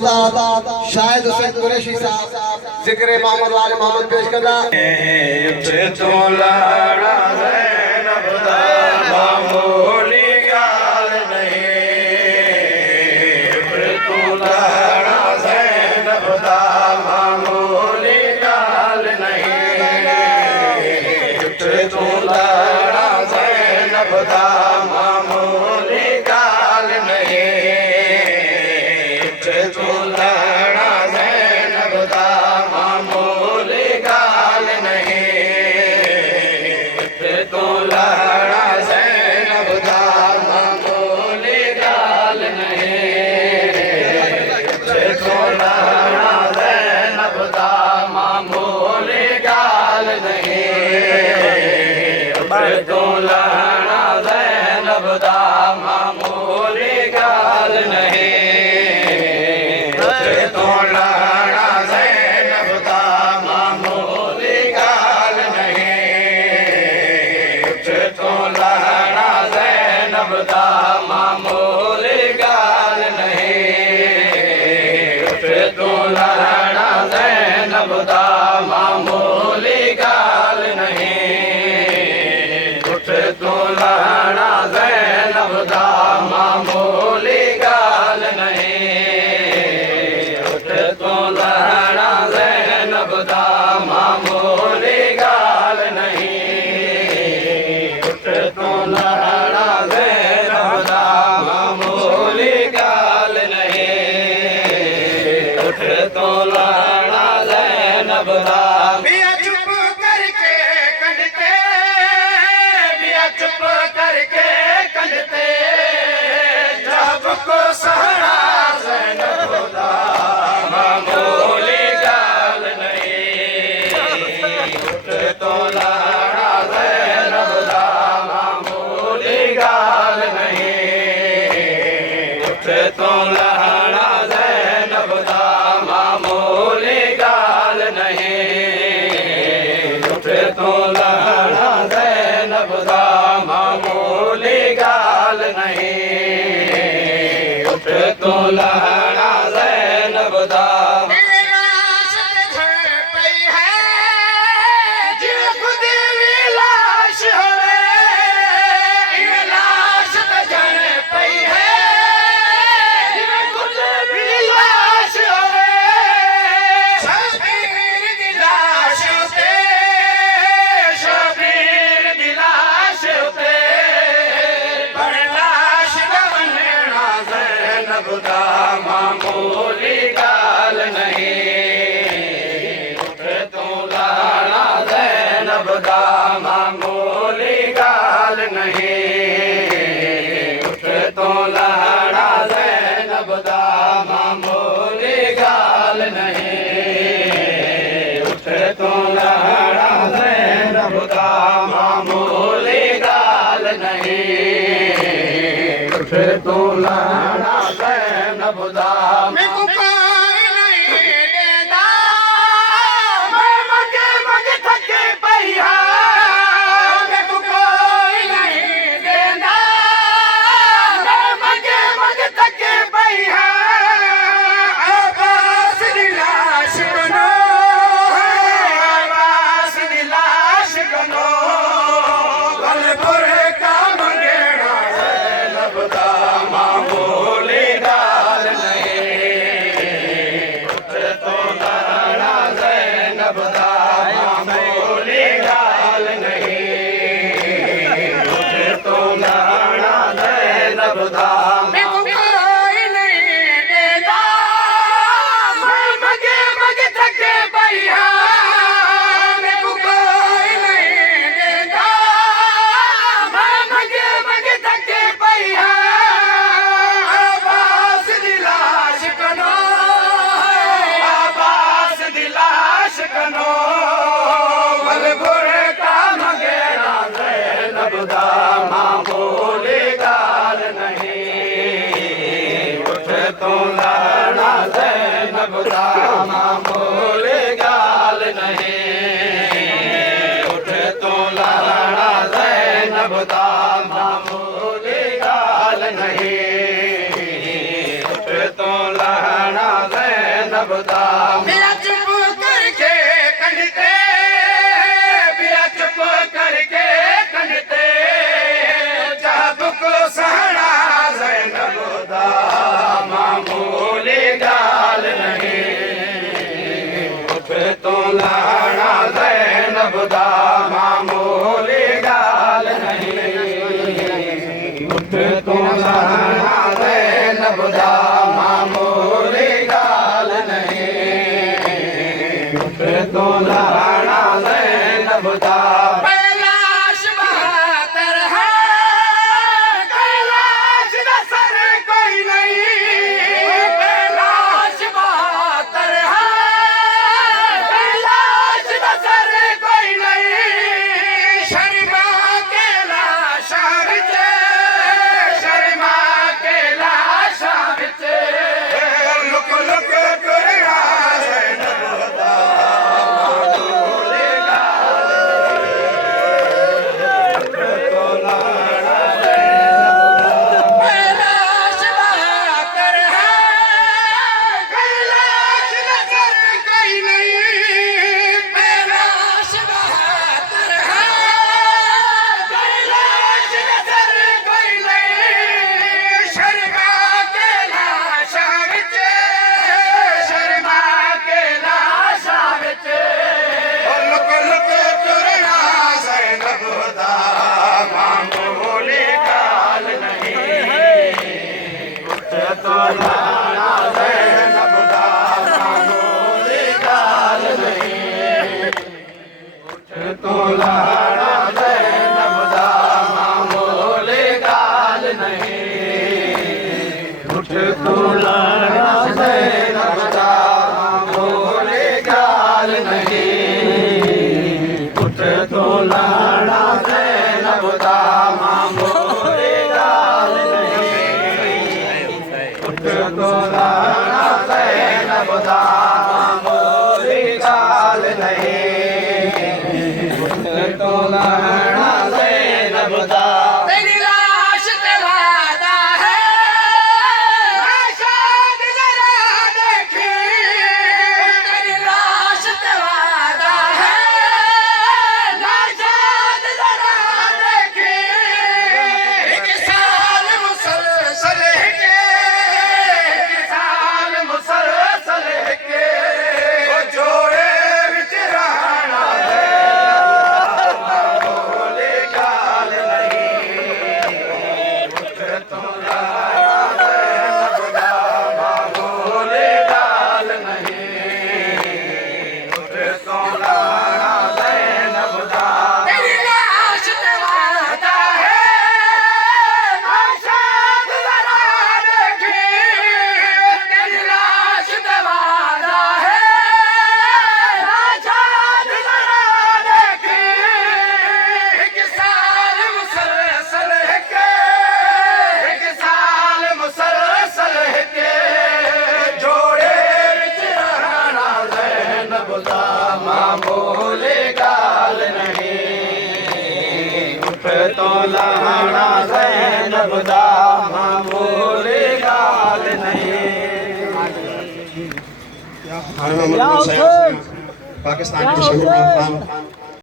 शायद हुसैन कुरैशी साहब जिक्र मोहम्मद वाले मोहम्मद पेश करना तो लाड़ा ज़ैनब दा मामूली गाल नहीं तो लाड़ा ज़ैनब दा मामूली गाल नहीं तो लाड़ा ज़ैनब दा मामूली गाल नहीं तो लाड़ा ज़ैनब दा मामूली गाल नहीं तो लाड़ा ज़ैनब दा मामूली गाल नहीं तो लाड़ा ज़ैनब दा मामूली गाल नहीं तो लाड़ा ज़ैनब दा मामूली गाल नहीं तो लाड़ा ज़ैनब दा मामूली गाल नहीं तो लाड़ा ज़ैनब दा मामूली गाल नहीं तो लाड़ा ज़ैनब दा मामूली गाल नहीं तो लाड़ा ज़ैनब दा मामूली गाल नहीं तो लाड़ा ज़ैनब दा मामूली गाल नहीं तो लाड़ा ज़ैनब दा मामूली गाल नहीं तो लाड़ा ज़ैनब दा बिया चुप करके कनते बिया चुप करके कनते जब को सहरा ज़ैनब दा मामूली गाल नहीं तो लाड़ा ज़ैनब दा मामूली गाल नहीं तो लाड़ा ज़ैनब दा मामूली गाल नहीं तो लाड़ा ज़ैनब दा मामूली गाल नहीं तो लाड़ा ज़ैनब दा मामूली गाल नहीं तो लाड़ा ज़ैनब दा मामूली गाल नहीं तो लाड़ा ज़ैनब दा मामूली गाल नहीं तो लाड़ा ज़ैनब दा मामूली गाल नहीं तो लाड़ा ज़ैनब दा मामूली गाल नहीं तो लाड़ा ज़ैनब दा मामूली गाल नहीं तो लाड़ा ज़ैनब दा मामूली गाल नहीं तो लाड़ा ज़ैनब दा मामूली गाल नहीं तो लाड़ा ज़ैनब दा मामूली गाल नहीं तो लाड़ा ਜ਼ੈਨਬ ਦਾ ਮੇਰਾ ਚੁੱਪ ਕਰਕੇ ਕੰਢਤੇ ਬਿਆ ਚੁੱਪ ਕਰਕੇ ਕੰਢਤੇ ਚਾਬੁਕ ਸਹਣਾ ਜ਼ੈਨਬ ਦਾ ਮਾਮੂਲੀ ਗੱਲ ਨਹੀਂ ਉੱਠ ਤੋਂ ਲਾਣਾ ਜ਼ੈਨਬ ਦਾ ਮਾਮੂਲੀ ਗੱਲ ਨਹੀਂ ਉੱਠ ਤੋਂ ਲਾਣਾ ਜ਼ੈਨਬ ਦਾ ਮਾਮੂਲੀ ਗੱਲ ਨਹੀਂ ਉੱਠ ਤੋਂ ਲਾਣਾ ਜ਼ੈਨਬ ਦਾ कैलाश बहादुर है कैलाश दा सर कोई नहीं कैलाश बहादुर है कैलाश दा सर कोई नहीं शर्मा के लाशा विच शर्मा के लाशा विच लुक लुक करना ज़ैनब दा मामूली गल तो लाना कैलाश बहादुर है कैलाश दा सर कोई नहीं कैलाश बहादुर है कैलाश दा सर कोई नहीं शर्मा के लाशा विच शर्मा के लाशा विच लुक लुक करना ज़ैनब दा मामूली गल नहीं ਉੱਠ ਤੋਂ ਲਾਣਾ ज़ैनब ਦਾ ਮਾਮੂਲੀ ਗੱਲ ਨਹੀਂ ਉੱਠ ਤੋਂ ਲਾਣਾ ज़ैनब ਦਾ ਮਾਮੂਲੀ ਗੱਲ ਨਹੀਂ ਉੱਠ ਤੋਂ ਲਾਣਾ ज़ैनब ਦਾ ਮਾਮੂਲੀ ਗੱਲ ਨਹੀਂ ਉੱਠ ਤੋਂ ਲਾਣਾ ज़ैनब ਦਾ ਮਾਮੂਲੀ ਗੱਲ ਨਹੀਂ ਉੱਠ ਤੋਂ ਲਾਣਾ ज़ैनब ਦਾ ਮਾਮੂਲੀ ਗੱਲ ਨਹੀਂ ਉੱਠ ਤੋਂ ਲਾਣਾ ज़ैनब ਦਾ तेरी लाश पे वादा है शाद जरा देखी तेरी लाश पे वादा है शाद जरा देखी एक साल मुसलसल के साल मुसलसल के ओ जोड़े विच रहना मामूली गल नहीं उत्ठ तो लाना ज़ैनब दा मामूली गल नहीं उत्ठ तो लाना ज़ैनब दा तेरी लाश पे वादा है शाद जरा देखी तेरी लाश पे वादा है शाद जरा देखी एक साल मुसलसल एक साल मुसलसल के जोड़े विच रहना ज़ैनब दा मामूली गल नहीं उत्ठ तो लाना ज़ैनब दा मामूली गल नहीं पाकिस्तान के मशहूर खान